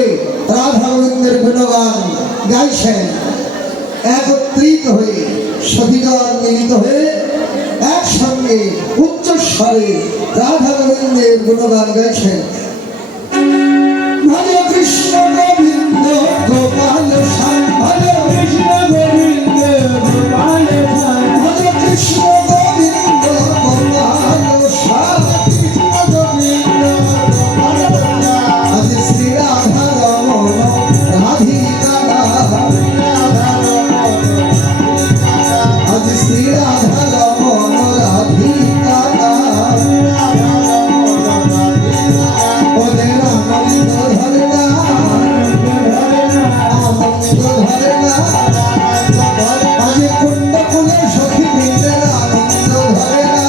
আনন্দে রাধা গোবিন্দের গুণগান গাইছেন। একত্রিত হয়ে সখীগণ মিলিত হয়ে একসঙ্গে উচ্চস্বরে রাধা গোবিন্দের গুণগান গাইছেন। ভজ কৃষ্ণ গোবিন্দ গোপাল শ্যাম, ভজ কৃষ্ণ গোবিন্দ গোপাল শ্যাম, ভজ কৃষ্ণ গোবিন্দ গোপাল শ্যাম, কৃষ্ণ গোবিন্দ গোপাল শ্যাম। আজ শ্রী রাধা রমণ রাধিকা, আজ শ্রী রাধা রমণ রাধিকা, ওদের আনন্দ ধরে না, আনন্দ ধরে না। আজ কুণ্ড কুলের সখী বৃন্দের আনন্দ ধরে না,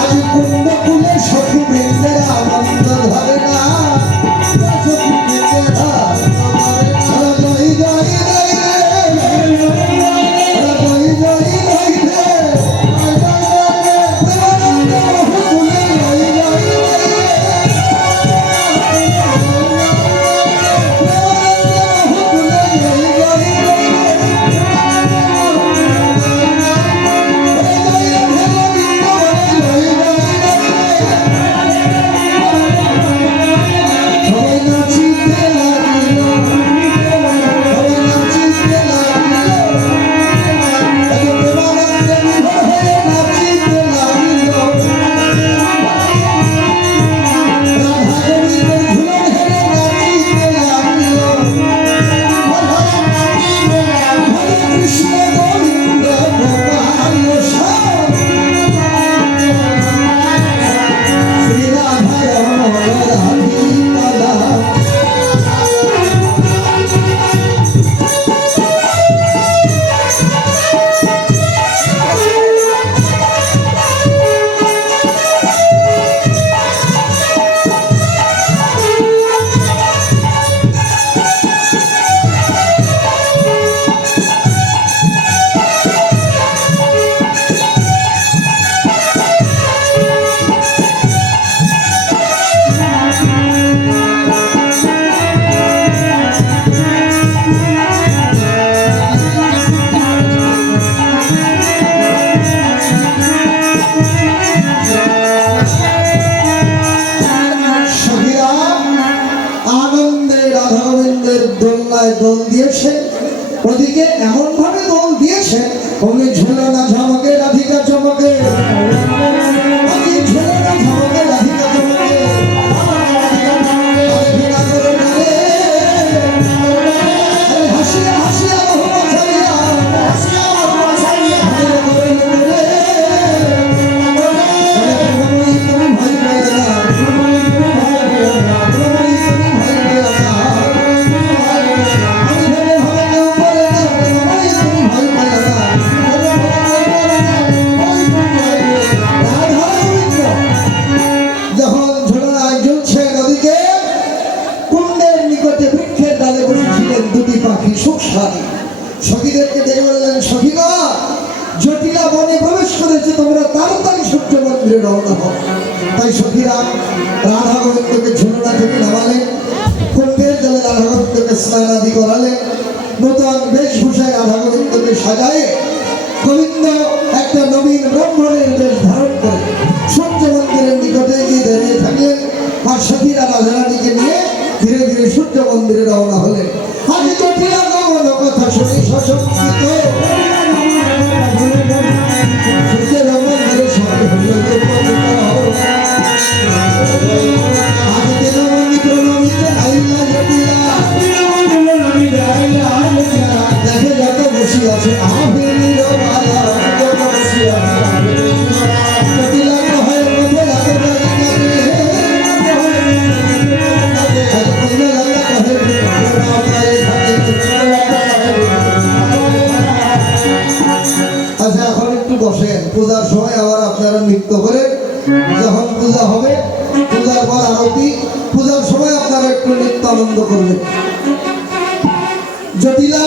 আজ কুণ্ড কুলের সখী বৃন্দের আনন্দ ধরে না। দোল দিয়েছে, ওদিকে এমন ভাবে দোল দিয়েছে অমনি ঝুলনা ঝমকে রাধিকা চমকে, ঝুলনা ঝমকে রাধিকা চমকে, হাসিয়া হাসিয়া সখীদেরকে ডেকে বললেন, সখীরা জটিলা বনে প্রবেশ করেছে, তোমরা তাড়াতাড়ি সূর্য মন্দিরে রওনা হও। তাই সখীরা রাধা গোবিন্দকে ঝুলনা থেকে নামালেন, কুম্ভের জলে রাধা গোবিন্দকে স্নান আদি করালেন, নূতন বেশভূষায় রাধা গোবিন্দকে সাজায় গোবিন্দ একটা নবীন ব্রাহ্মণের বেশ ধারণ করে সূর্য মন্দিরের নিকটে গিয়ে দাঁড়িয়ে থাকলেন। আর সখীরা রাধারানীকে নিয়ে ধীরে ধীরে সূর্য মন্দিরে রওনা হলেন। আজ জটিলা গমন কথা শুনি সশঙ্কিত, সূর্যের মন্দিরে সবে হল দেখে যত বসি আছে বসেন। পূজার সময় আবার আপনারা নৃত্য করে, যখন পূজা হবে পূজার পর আরতি, পূজার সময় আপনারা একটু নৃত্য আনন্দ করবেন। জটিলা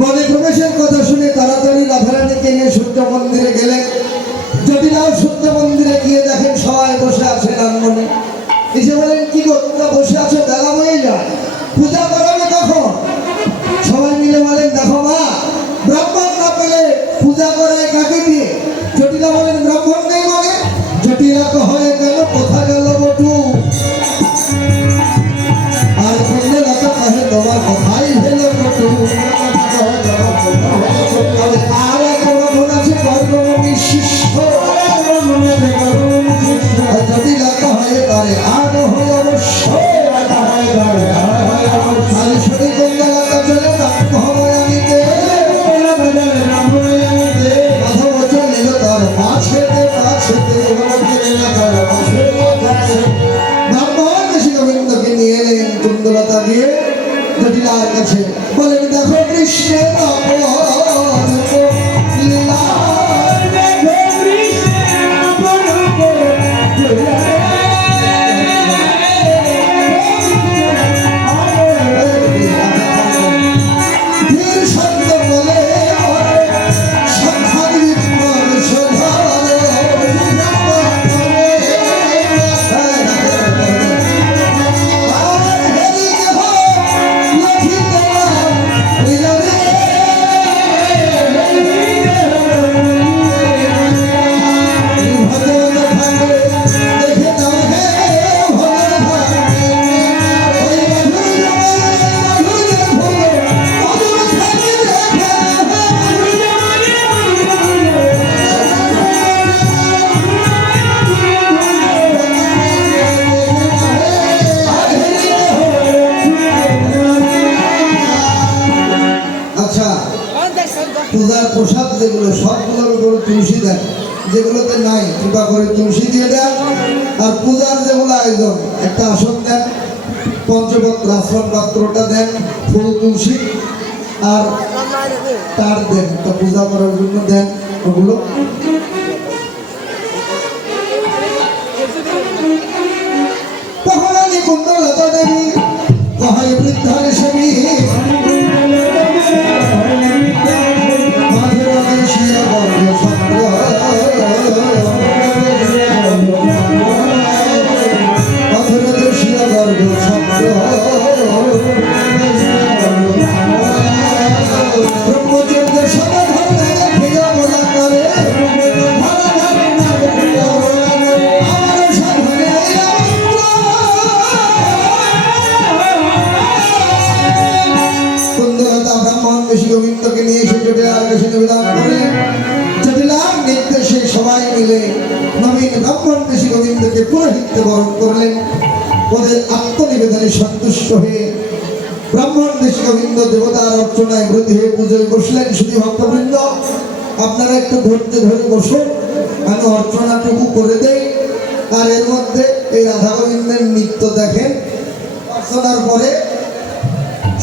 বনে প্রবেশের কথা শুনে তাড়াতাড়ি রাধারানীকে নিয়ে সূর্য মন্দিরে গেলেন। জটিলাও সূর্য মন্দিরে গিয়ে দেখেন সবাই বসে আছেন আঙ্গনে। এসে বলেন কি গো তোমরা বসে আছো বেলা বয়ে যায় পূজা করাবে কখন? সবাই মিলে বলেন দেখো মা ব্রাহ্মণ না পেলে পূজা করায় কাকে দিয়ে? জটিলা বলেন ব্রাহ্মণ নেই মানে? জটিলা তো হয়ে গেল কোথা গেল বটু? আর কন্যা তো কহে তোমার কথাই হলো বটু। আর এক ব্রাহ্মণ আছে গর্ভমণি শিষ্য, জটিলা তো হয়ে পারে আর হয়ে অবশ্য শরীর কন্যা চলে ব্রাহ্মণীতে কথা বছর নিল তার পাছেতে ব্রাহ্মণ বেশি গোবিন্দকে নিয়ে এলেন কুন্দলতা দিয়ে জটিলার কাছে বলেন দেখো কৃষ্ণের অপরূপ লীলা। পূজার প্রসাদ যেগুলো সবগুলোর উপর তুলসী দেন, যেগুলোতে নাই কৃপা করে তুলসী দিয়ে দেন। আর পূজার যেগুলো আয়োজন একটা আসন দেন, পঞ্চপত্র আসন পাত্রটা দেন, ফুল তুলসী আর তার দেন, তা পূজা করার জন্য দেন ওগুলো। তখন আমি কুন্দলতা দেবী কহাই বৃদ্ধার সেবী গোবিন্দকে নিয়ে এসে জটিলার কাছে নিবেদন করলেন। জটিলার নির্দেশে সবাই মিলে নবীন ব্রাহ্মণ বেশি গোবিন্দকে পুরোহিত্য বরণ করলেন। ওদের আত্মনিবেদনে সন্তুষ্ট হয়ে ব্রাহ্মণ বেশি গোবিন্দ দেবতার অর্চনায় ব্রতী হয়ে পুজোয় বসলেন। শুধু ভক্তবৃন্দ আপনারা একটু ধৈর্য ধরে বসুন, আমি অর্চনাটুকু করে দেই। আর এর মধ্যে এই রাধা গোবিন্দের নৃত্য দেখেন। অর্চনার পরে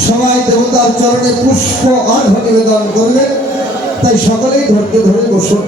সবাই দেবতার চরণে পুষ্প অর্ঘ নিবেদন করলেন। তাই সকলেই ধৈর্য ধরে বসুন।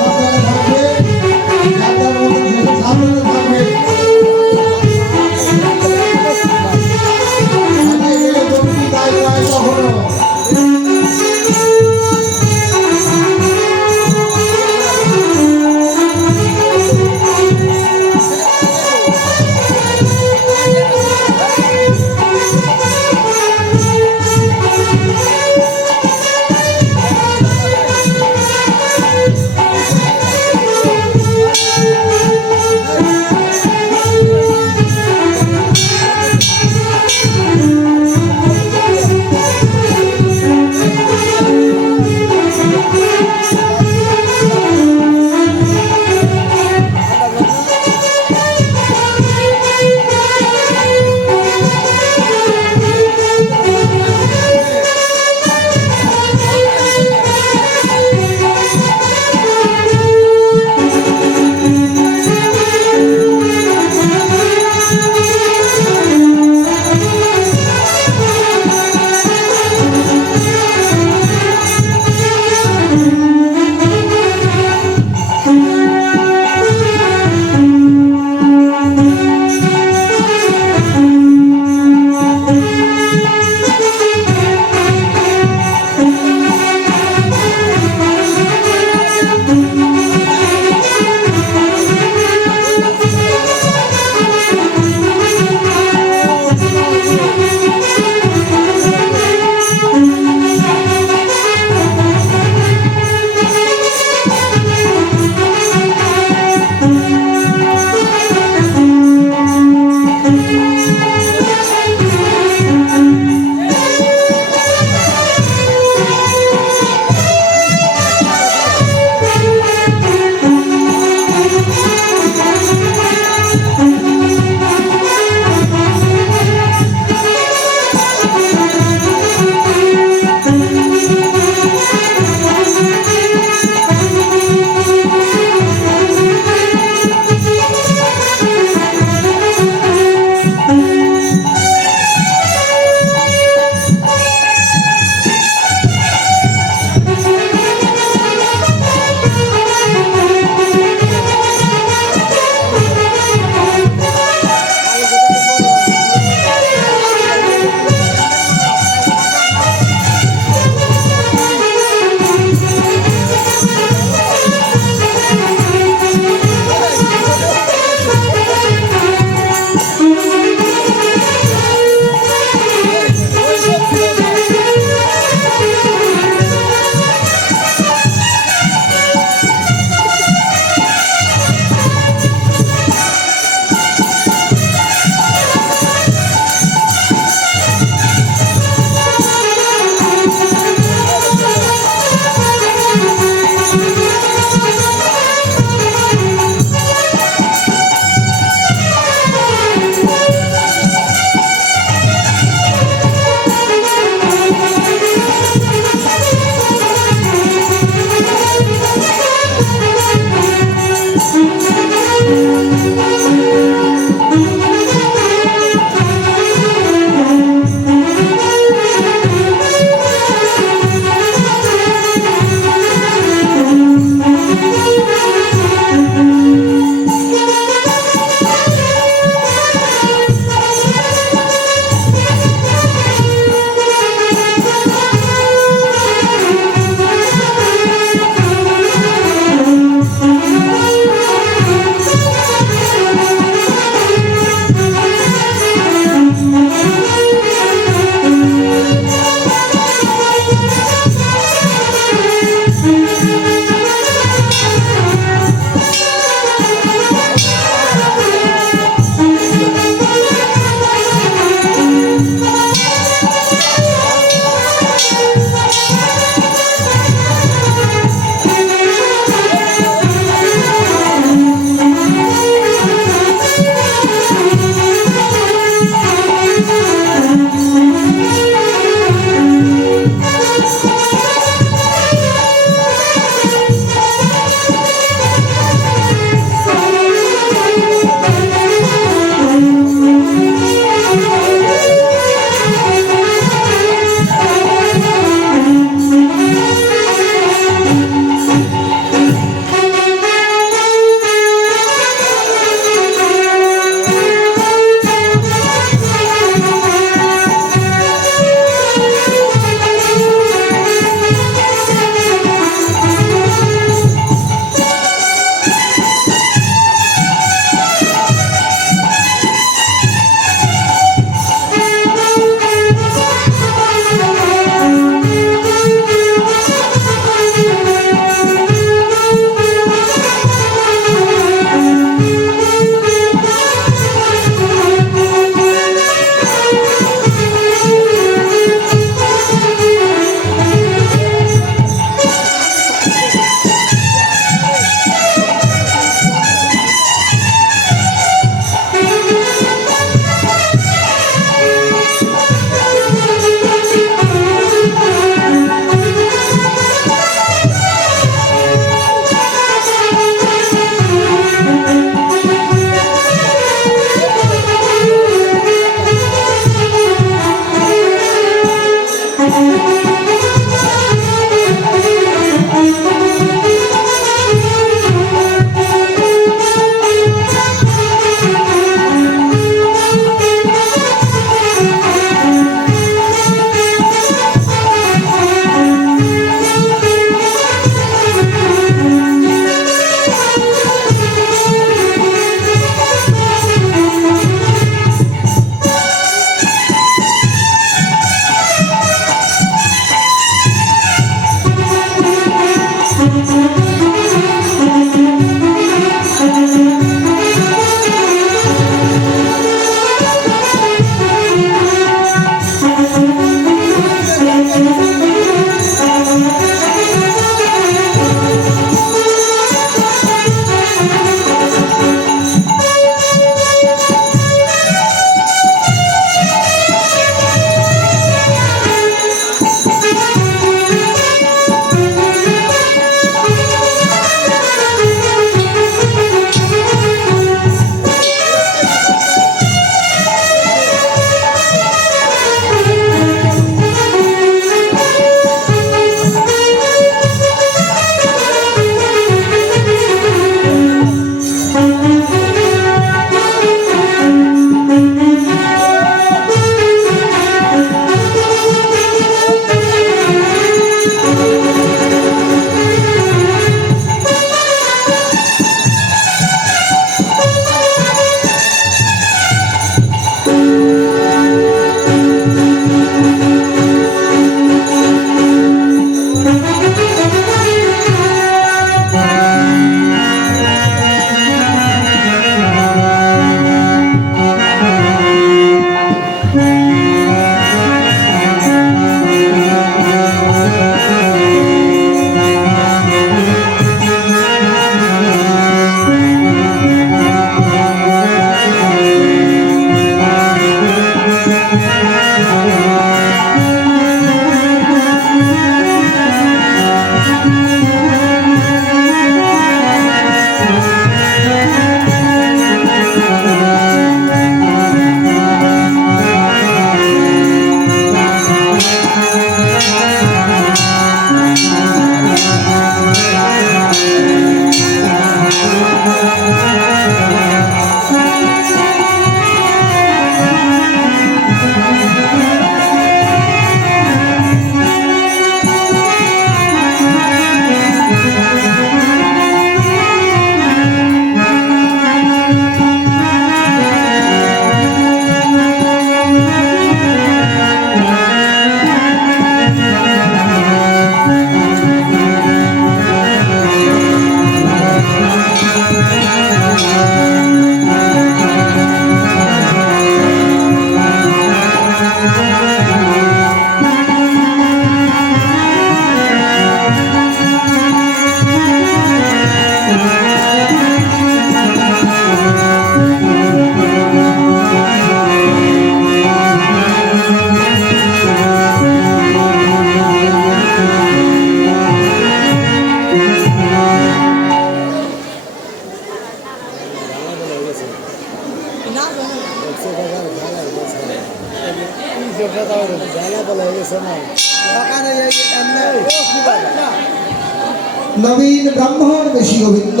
নবীন ব্রাহ্মণ বেশি গোবিন্দ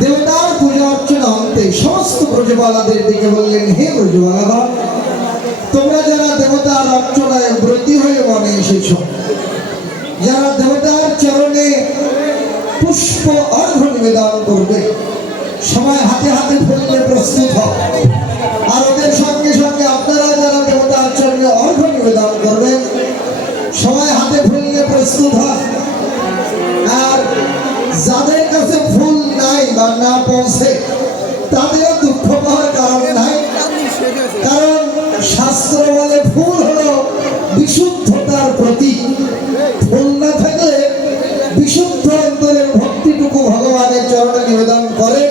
দেবতার পূজা অর্চনা অন্তে সমস্ত ব্রজবালাদের দিকে বললেন, হে ব্রজবালাগণ, তোমরা যারা দেবতার অর্চনায় ব্রতী হয়ে মনে এসেছ, যারা দেবতার চরণে পুষ্প অর্ঘ্য নিবেদন করবে, সময় হাতে হাতে ফেললে প্রস্তুত হও। আর ওদের সঙ্গে সঙ্গে আপনারা যারা দেবতার চরণে অর্ঘ্য নিবেদন করবেন, সময় হাতে ফেললে প্রস্তুত হয়। আর যাদের কাছে ফুল নাই বা না পৌঁছে, তাদেরও দুঃখ পাওয়ার কারণ নাই, কারণ শাস্ত্র বলে ফুল হলো বিশুদ্ধতার প্রতীক। ফুল না থাকলে বিশুদ্ধ অন্তরের ভক্তিটুকু ভগবানের চরণে নিবেদন করে,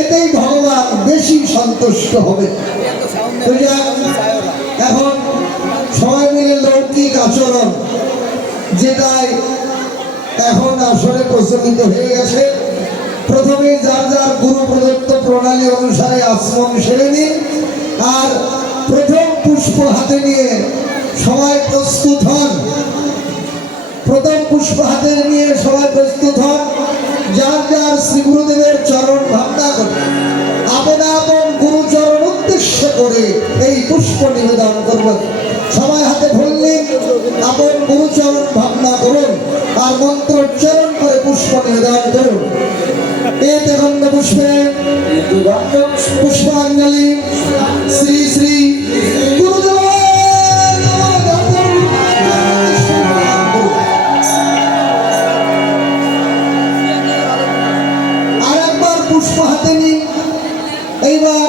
এতেই ভগবান বেশি সন্তুষ্ট হবে। এখন সবাই মিলে লৌকিক আচরণ, যেটাই এখন আসলে প্রচলিত হয়ে গেছে, প্রথমে যার যার গুরু প্রদত্ত প্রণালী অনুসারে আশ্রম সেরে নিন, আর প্রথম পুষ্প হাতে নিয়ে সবাই প্রস্তুত হন। প্রথম পুষ্প হাতে নিয়ে সবাই প্রস্তুত হন। যার যার শ্রী গুরুদেবের চরণ ভাবনা করে আপন আপন গুরুচরণ উদ্দেশ্য করে এই পুষ্প নিবেদন করবেন। সবাই হাতে ধরলেন, আপন গুরুচরণ ভাবনা করুন আর মন্ত্র উচ্চারণ করে পুষ্প নিবেদন করুন। এতে গন্ধ পুষ্পে পুষ্পাঞ্জলি শ্রী শ্রী গুরুদেব। আরেকবার পুষ্প হাতে নিন। এইবার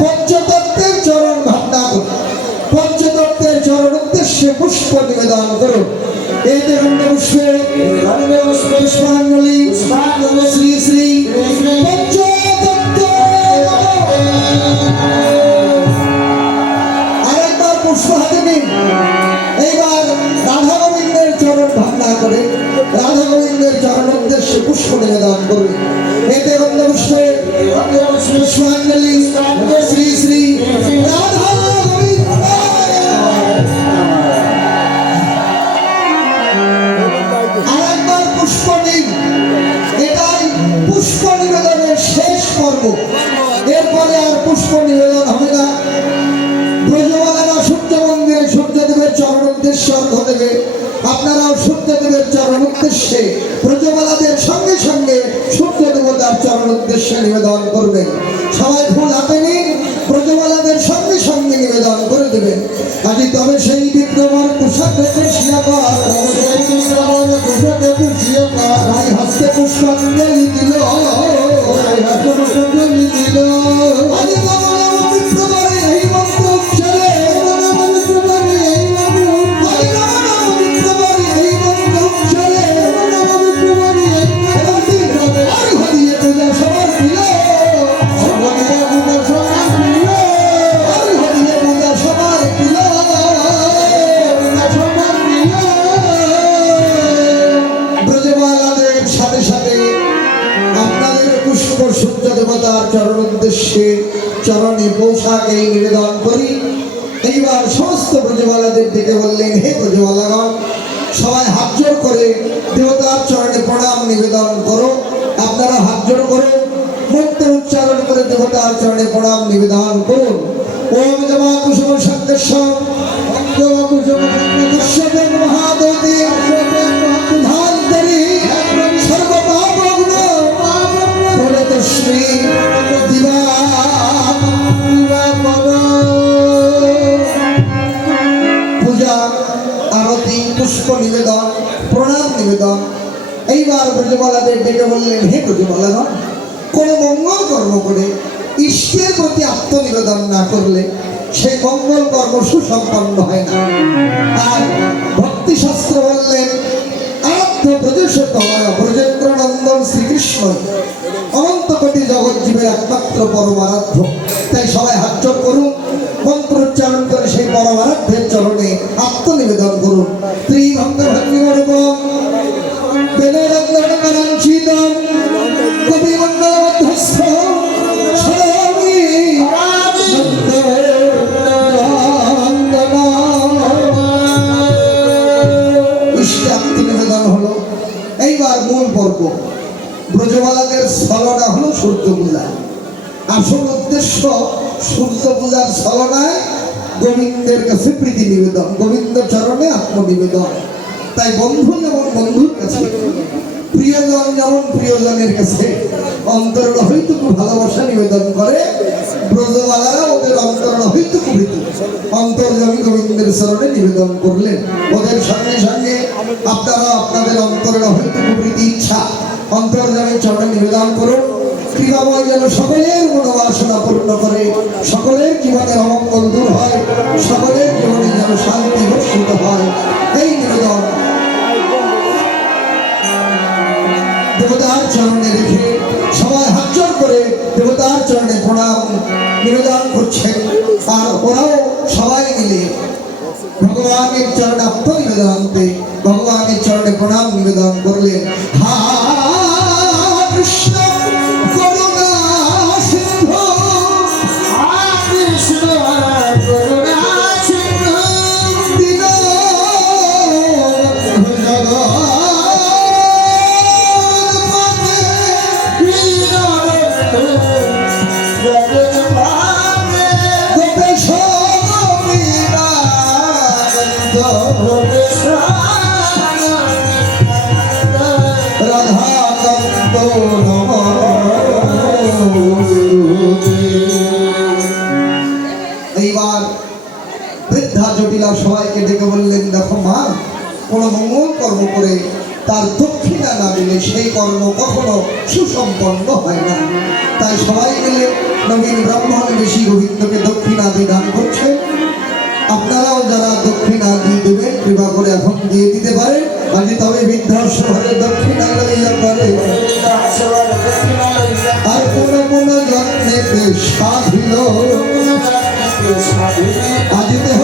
পঞ্চতত্ত্বের চরণ ভাবনা করুন, পঞ্চতত্ত্বের চরণ উদ্দেশ্যে পুষ্প নিবেদন করুন। এতে গন্ধ পুষ্পে পুষ্পাঞ্জলি শ্রী শ্রী পঞ্চতত্ত্ব। আরেকবার পুষ্প হাতে নিন। এইবার রাধা গোবিন্দের চরণ ভাবনা করে রাধা গোবিন্দের চরণ উদ্দেশ্যে পুষ্প নিবেদন করুন। এতে গন্ধ পুষ্পে পুষ্পাঞ্জলি শ্রী শ্রী রাধা গোবিন্দ। আরেকবার পুষ্প নিন। এটাই পুষ্প নিবেদনের শেষ পর্ব। এরপরে আর পুষ্প নিবেদন হবে না। ব্রজবালারা সূর্য মন্দিরে সূর্যদেবের চরণ উদ্দেশ্যে অর্ঘ্য দেবে। আপনারাও সূর্যদেবের চরণ উদ্দেশ্যে ব্রজবালাদের সঙ্গে সঙ্গে সূর্য দেবতার চরণ উদ্দেশ্যে নিবেদন করবেন। সবাই ফুল হাতে নিন, ব্রজবালাদের সঙ্গে সঙ্গে নিবেদন করে দেবেন। আজ তবে সেই বিদ্যমান পোশাক হস্তে পুষ্পাঞ্জলি দিল। এই মন্ত্র উচ্চারে সূর্য দেবতার চরণ উদ্দেশ্যে চরণে পোশাক এই নিবেদন করি। এইবার সমস্ত ব্রজবালাদের দিকে বললেন, হে ব্রজবালাগণ, সবাই হাত জোড় করে দেবতার চরণে প্রণাম নিবেদন করো। আপনারা হাত জোড় করে মন্ত্র উচ্চারণ করে দেবতার চরণে প্রণাম নিবেদন করুন। ওম জমা কুসুম সন্দেশ্বর জমা কুসুম সন্দেশ্বর মহাদেবী ধান্তরি সর্বপাপগ্ন শ্রী দিবা পূজা আরতি পুষ্প নিবেদন প্রণাম নিবেদন। এইবার ব্রজবালাদের ডেকে বললেন, হে ব্রজবালাগণ, কোনো মঙ্গল কর্ম করে ইষ্টের প্রতি আত্মনিবেদন না করলে সেই মঙ্গল কর্ম সুসম্পন্ন হয় না। আর ভক্তিশাস্ত্র বললেন, আরাধ্য ব্রজেন্দ্র নন্দন শ্রীকৃষ্ণ অনন্ত কোটি জগৎ জীবের একমাত্র পরমারাধ্য। তাই সবাই হাত জোড় করুন, মন্ত্র উচ্চারণ করে সেই পরমারাধ্যের চরণে আত্মনিবেদন করুন। ত্রিভঙ্গ ভঙ্গিমণ্ডপম বেদরঙ্গরঙ্গরঞ্চিতম কবিমণ্ডল মধ্যস্থ স্বামী নন্দ ছলনা হলো সূর্য পূজা। আসল উদ্দেশ্য সূর্য পূজার ছলনায় গোবিন্দের কাছে প্রীতি নিবেদন, গোবিন্দ চরণে আত্মনিবেদন। তাই বন্ধু যেমন বন্ধুর কাছে, প্রিয়জন যেমন প্রিয়জনের কাছে অন্তরণ হইতুকু ভালোবাসা নিবেদন করে, ব্রজবালারা ওদের অন্তরণ হইতুকু প্রীতি অন্তর্যামী গোবিন্দের চরণে নিবেদন করলেন। ওদের সঙ্গে সঙ্গে আপনারা আপনাদের অন্তরণ হইতুকু প্রীতি ইচ্ছা অন্তর্যামী চরণে নিবেদন করুন। কৃপাময় যেন সকলের মনোবাসনা পূর্ণ করে, সকলের জীবনের অমঙ্গল দূর হয়, সকলের জীবনে যেন শান্তি বর্ষিত হয়, এই নিবেদন দেবতার চরণে রেখে সবাই হাত জোড় করে দেবতার চরণে প্রণাম নিবেদন করছেন। আর ওরাও সবাই মিলে ভগবানের চরণে আত্মনিবেদনতে ভগবানের চরণে প্রণাম নিবেদন করলেন। হা কৃষ্ণ করুণা সিন্ধু, হা কৃষ্ণ করুণা সিন্ধু, দীনবন্ধু জগৎপতে, দীনবন্ধু জগৎপতে, গোপেশ গোপীনানন্দ, গোপেশ রাধাকান্ত নমস্তুতে। এইবার বৃদ্ধা জটিলা সবাইকে ডেকে বললেন, দেখো মা, কোনো মঙ্গল কর্ম করে তার দক্ষিণা না দিলে সেই কর্ম কখনো সুসম্পন্ন হয় না। তাই সবাই মিলে নবীন ব্রাহ্মণ ঋষি গোবিন্দকে দক্ষিণা দিয়ে দান করছে। আপনারাও যারা দক্ষিণা দিয়ে দেবেন কৃপা করে এখন দিয়ে দিতে পারেন। আজ তবে বৃদ্ধাশ্রমের দক্ষিণা লইয়া করে আর কোন কোন জন্মে সাধিল, আজি দেহ